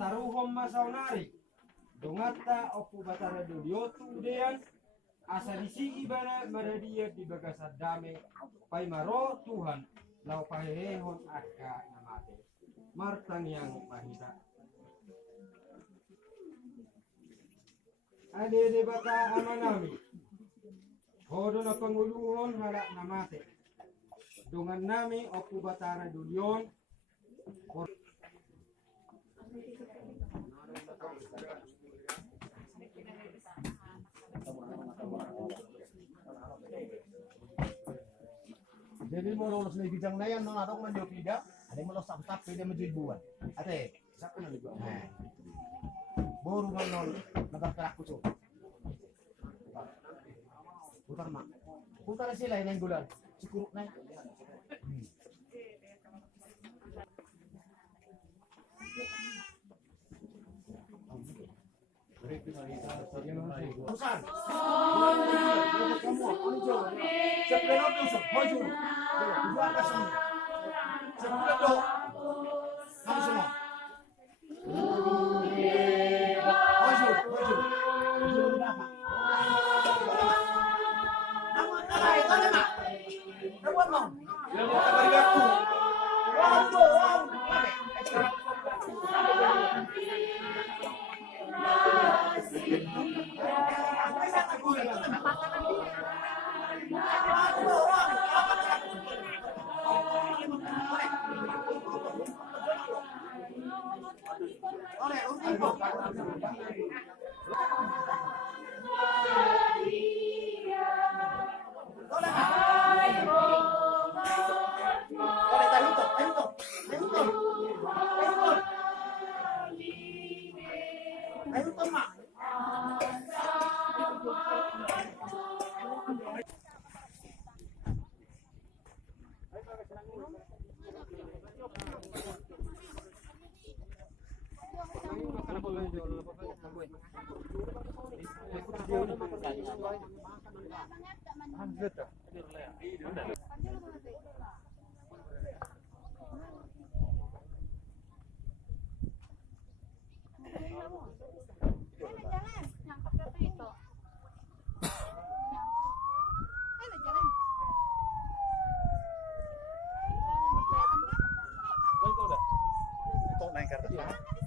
bataruhom masaunari dongata opu batara dudiotu dean asa disigi bana maradia di bagasat dame pai maro Tuhan lau pahehon aka namate martang yang mahita ade bata amanami hodo na panguluhon halak namate dengan nami opu batara dudion jadi mau lulus nih bidang na yan mga atong manyo pida ada yang mau sakap pida menjadi buwan ate sakap na ligo baru nol nagkarak ko so putar sila yang gulan siguro na Busan. Kamu ini jauh. Sebelum itu maju. Dua ke sini. Sebelum itu kamu semua. Maju, maju. Sebelum apa? Kamu apa itu nama? Kamu apa? Yang beri aku. Wow. Naik kartu ya.